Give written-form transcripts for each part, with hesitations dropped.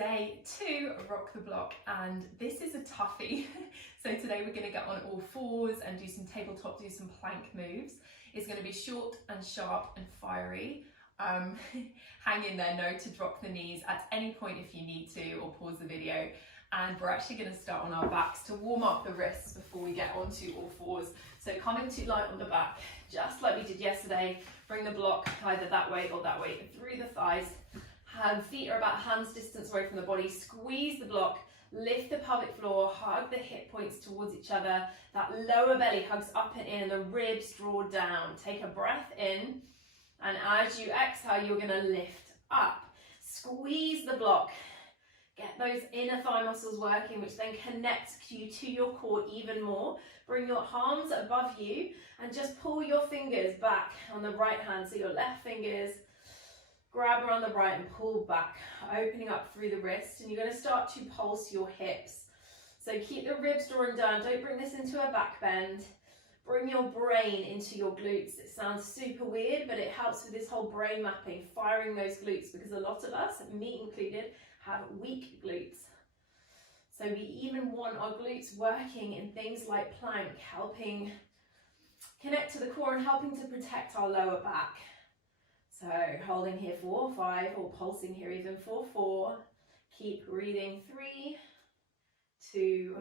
day 2 of Rock the Block, and this is a toughie. So today we're going to get on all fours and do some tabletop, do some plank moves. It's going to be short and sharp and fiery. Hang in there, know to drop the knees at any point if you need to, or pause the video. And we're actually going to start on our backs to warm up the wrists before we get onto all fours. So coming too light on the back, just like we did yesterday. Bring the block either that way or that way through the thighs. Feet are about hands distance away from the body. Squeeze the block, lift the pelvic floor, hug the hip points towards each other. That lower belly hugs up and in, and the ribs draw down. Take a breath in, and as you exhale, you're going to lift up. Squeeze the block. Get those inner thigh muscles working, which then connects you to your core even more. Bring your arms above you and just pull your fingers back on the right hand. So your left fingers grab around the right and pull back, opening up through the wrist. And you're going to start to pulse your hips. So keep the ribs drawing down. Don't bring this into a back bend. Bring your brain into your glutes. It sounds super weird, but it helps with this whole brain mapping, firing those glutes, because a lot of us, me included, have weak glutes. So we even want our glutes working in things like plank, helping connect to the core and helping to protect our lower back. So holding here 4, 5, or pulsing here even for 4. Keep breathing 3, 2,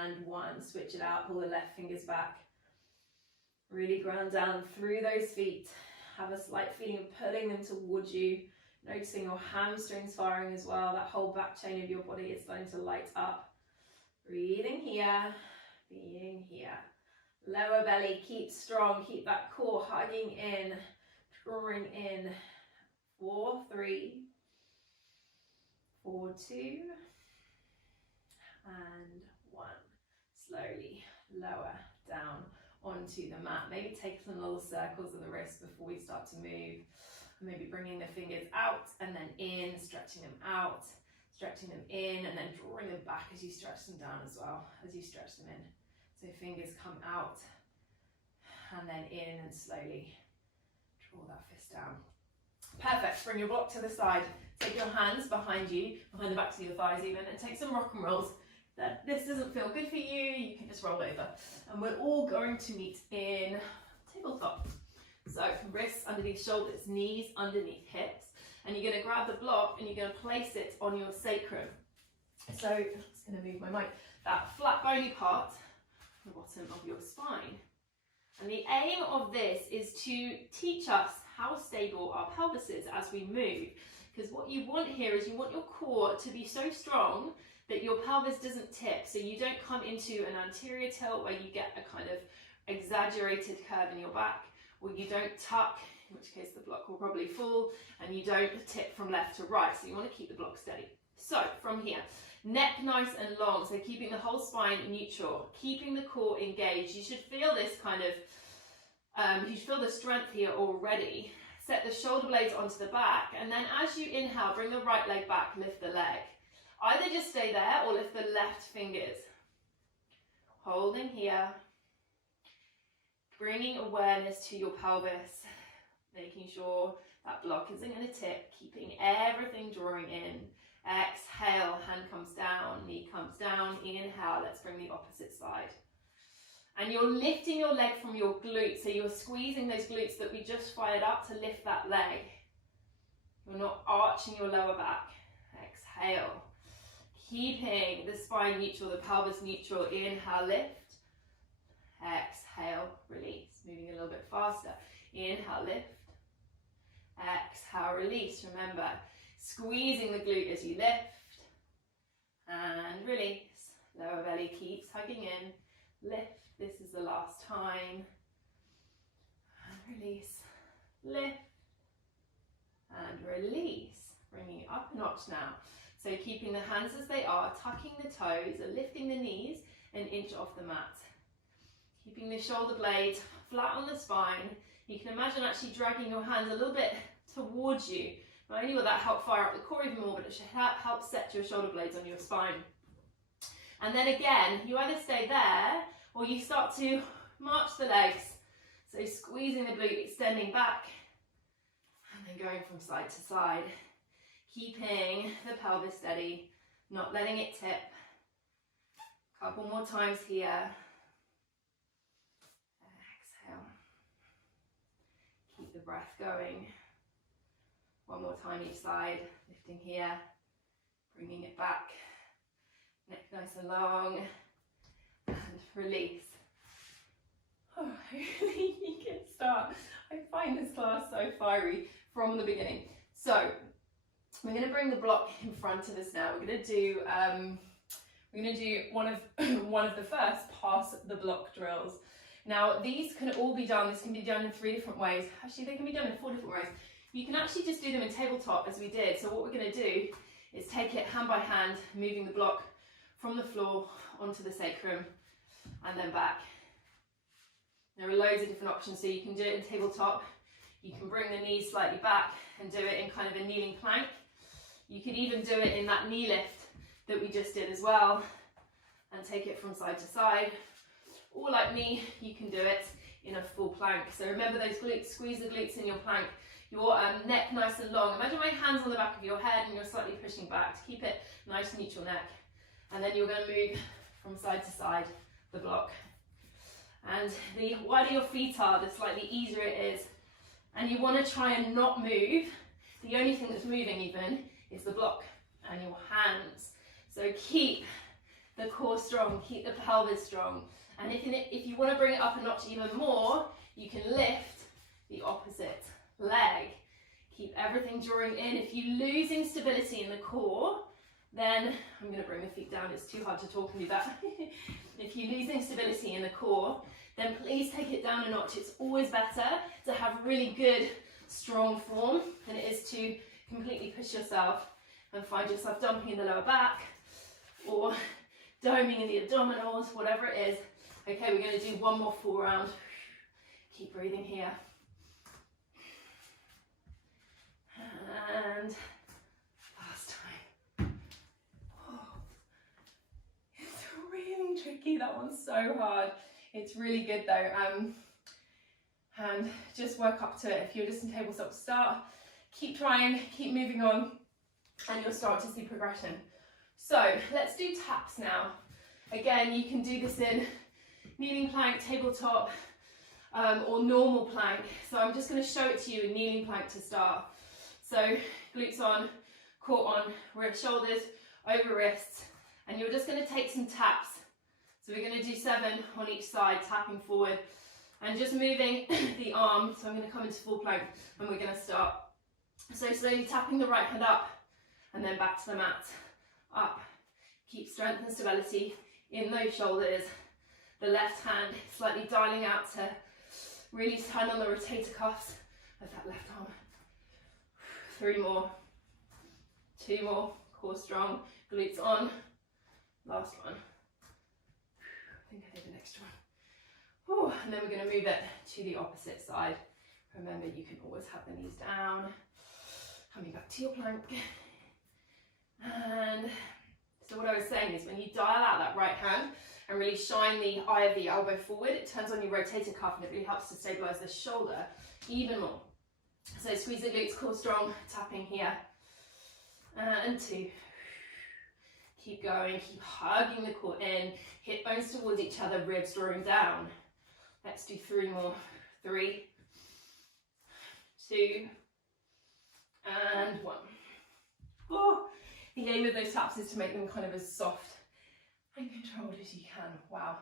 and 1. Switch it out, pull the left fingers back. Really ground down through those feet. Have a slight feeling of pulling them towards you. Noticing your hamstrings firing as well. That whole back chain of your body is starting to light up. Breathing here, being here. Lower belly, keep strong. Keep that core hugging in, drawing in. 4, 3, 4, 2, and 1. Slowly lower down onto the mat. Maybe take some little circles of the wrists before we start to move. Maybe bringing the fingers out and then in, stretching them out, stretching them in, and then drawing them back as you stretch them down as well, as you stretch them in. So fingers come out and then in, and slowly draw that fist down. Perfect. Bring your block to the side. Take your hands behind you, behind the backs of your thighs even, and take some rock and rolls. If this doesn't feel good for you, you can just roll over. And we're all going to meet in tabletop. So wrists underneath shoulders, knees underneath hips, and you're going to grab the block and you're going to place it on your sacrum. So I'm just going to move my mic. That flat bony part, the bottom of your spine. And the aim of this is to teach us how stable our pelvis is as we move. Because what you want here is you want your core to be so strong that your pelvis doesn't tip. So you don't come into an anterior tilt where you get a kind of exaggerated curve in your back, or you don't tuck, in which case the block will probably fall, and you don't tip from left to right. So you want to keep the block steady. So from here, neck nice and long, so keeping the whole spine neutral, keeping the core engaged. You should feel this kind of, you should feel the strength here already. Set the shoulder blades onto the back, and then as you inhale, bring the right leg back, lift the leg. Either just stay there or lift the left fingers. Holding here. Bringing awareness to your pelvis, making sure that block isn't going to tip, keeping everything drawing in. Exhale, hand comes down, knee comes down. Inhale, let's bring the opposite side. And you're lifting your leg from your glutes, so you're squeezing those glutes that we just fired up to lift that leg. You're not arching your lower back. Exhale, keeping the spine neutral, the pelvis neutral. Inhale, lift. Exhale, release. Moving a little bit faster. Inhale, lift. Exhale, release. Remember, squeezing the glute as you lift. And release. Lower belly keeps hugging in. Lift. This is the last time. And release. Lift. And release. Bringing it up a notch now. So keeping the hands as they are, tucking the toes, and lifting the knees an inch off the mat. Keeping the shoulder blades flat on the spine. You can imagine actually dragging your hands a little bit towards you. Not only will that help fire up the core even more, but it should help set your shoulder blades on your spine. And then again, you either stay there or you start to march the legs. So squeezing the glute, extending back, and then going from side to side. Keeping the pelvis steady, not letting it tip. Couple more times here. Exhale. Keep the breath going. One more time each side, lifting here, bringing it back. Neck nice and long, and release. Oh, really good start. I find this class so fiery from the beginning. So we're going to bring the block in front of us now. We're going to do one of the first pass the block drills. Now these can all be done. This can be done in 3 different ways. Actually, they can be done in 4 different ways. You can actually just do them in tabletop as we did. So what we're going to do is take it hand by hand, moving the block from the floor onto the sacrum and then back. There are loads of different options. So you can do it in tabletop. You can bring the knees slightly back and do it in kind of a kneeling plank. You could even do it in that knee lift that we just did as well and take it from side to side. Or like me, you can do it in a full plank. So remember those glutes, squeeze the glutes in your plank. Your neck nice and long. Imagine my hands on the back of your head and you're slightly pushing back to keep it nice neutral neck. And then you're going to move from side to side the block. And the wider your feet are, the slightly easier it is. And you want to try and not move. The only thing that's moving even is the block and your hands. So keep the core strong, keep the pelvis strong. And if you want to bring it up a notch even more, you can lift the opposite leg. Keep everything drawing in. If you're losing stability in the core, then I'm going to bring the feet down. It's too hard to talk and do that. If you're losing stability in the core, then please take it down a notch. It's always better to have really good, strong form than it is to completely push yourself and find yourself dumping in the lower back or doming in the abdominals, whatever it is. Okay, we're going to do one more full round. Keep breathing here. And last time. Oh, it's really tricky. That one's so hard. It's really good though. And just work up to it. If you're just in tabletop, start. Keep trying, keep moving on, and you'll start to see progression. So let's do taps now. Again, you can do this in kneeling plank, tabletop, or normal plank. So I'm just going to show it to you in kneeling plank to start. So glutes on, core on, wrist, shoulders over wrists, and you're just going to take some taps. So we're going to do 7 on each side, tapping forward, and just moving the arm. So I'm going to come into full plank, and we're going to start. So slowly tapping the right hand up, and then back to the mat, up. Keep strength and stability in those shoulders. The left hand slightly dialing out to really turn on the rotator cuffs of that left arm. 3 more, 2 more, core strong, glutes on, last one. I think I did an extra one. Ooh, and then we're going to move it to the opposite side. Remember, you can always have the knees down, coming back to your plank. And so what I was saying is when you dial out that right hand and really shine the eye of the elbow forward, it turns on your rotator cuff and it really helps to stabilize the shoulder even more. So squeeze the glutes, core strong, tapping here. And 2. Keep going, keep hugging the core in, hip bones towards each other, ribs drawing down. Let's do 3 more. 3, 2, and 1. Oh, the aim of those taps is to make them kind of as soft and controlled as you can. Wow.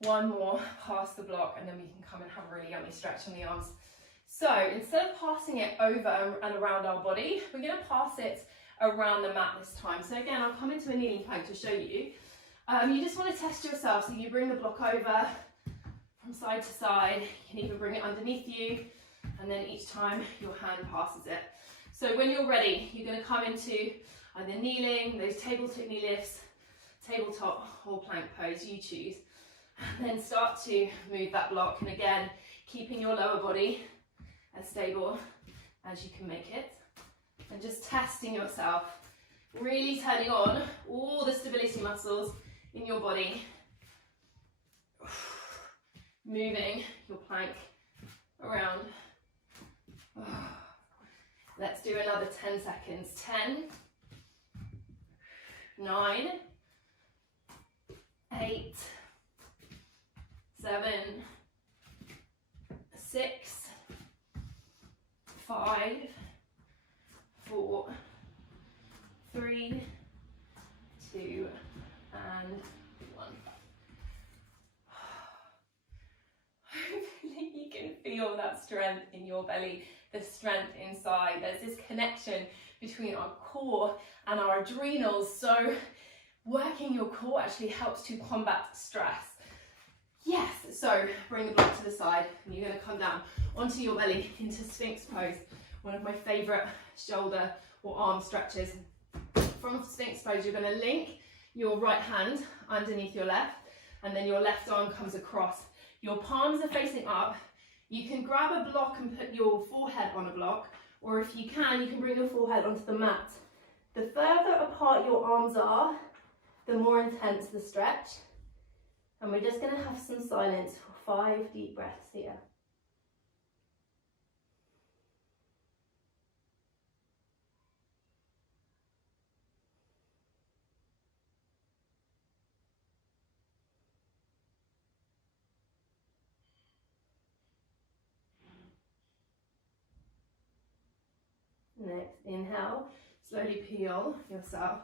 1 more, pass the block, and then we can come and have a really yummy stretch on the arms. So instead of passing it over and around our body, we're going to pass it around the mat this time. So again, I'll come into a kneeling plank to show you. You just want to test yourself. So you bring the block over from side to side. You can even bring it underneath you, and then each time your hand passes it. So when you're ready, you're going to come into either kneeling, those tabletop knee lifts, tabletop or plank pose, you choose. And then start to move that block. And again, keeping your lower body as stable as you can make it. And just testing yourself, really turning on all the stability muscles in your body. Moving your plank around. Let's do another 10 seconds. 10, 9, 8, 7, 6, 5, 4, 3, 2, and 1. Hopefully you can feel that strength in your belly, the strength inside. There's this connection between our core and our adrenals. So working your core actually helps to combat stress. Yes, so bring the block to the side and you're going to come down onto your belly into Sphinx pose, one of my favourite shoulder or arm stretches. From Sphinx pose, you're going to link your right hand underneath your left, and then your left arm comes across. Your palms are facing up. You can grab a block and put your forehead on a block, or if you can bring your forehead onto the mat. The further apart your arms are, the more intense the stretch. And we're just going to have some silence for 5 deep breaths here. Next, inhale, slowly peel yourself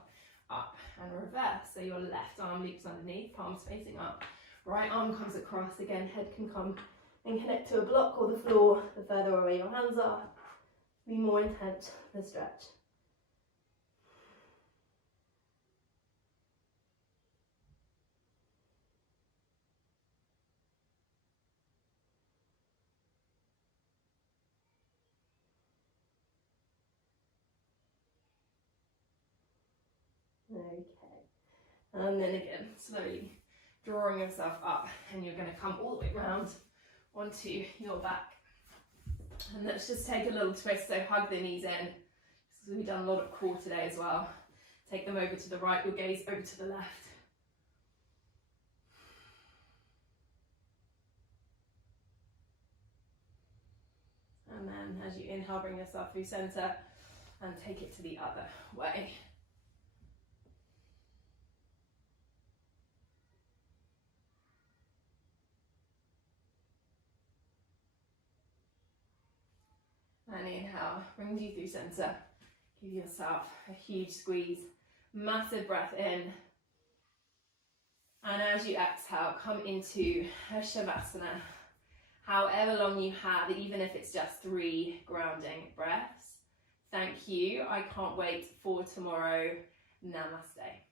up and reverse. So your left arm loops underneath, palms facing up. Right arm comes across. Again, head can come and connect to a block or the floor. The further away your hands are, the more intense the stretch. Okay, and then again, slowly drawing yourself up, and you're going to come all the way round onto your back. And let's just take a little twist, so hug the knees in, because we've done a lot of core today as well. Take them over to the right, your gaze over to the left. And then as you inhale, bring yourself through center and take it to the other way. And inhale, brings you through center. Give yourself a huge squeeze, massive breath in. And as you exhale, come into a Shavasana. However long you have, even if it's just 3 grounding breaths. Thank you. I can't wait for tomorrow. Namaste.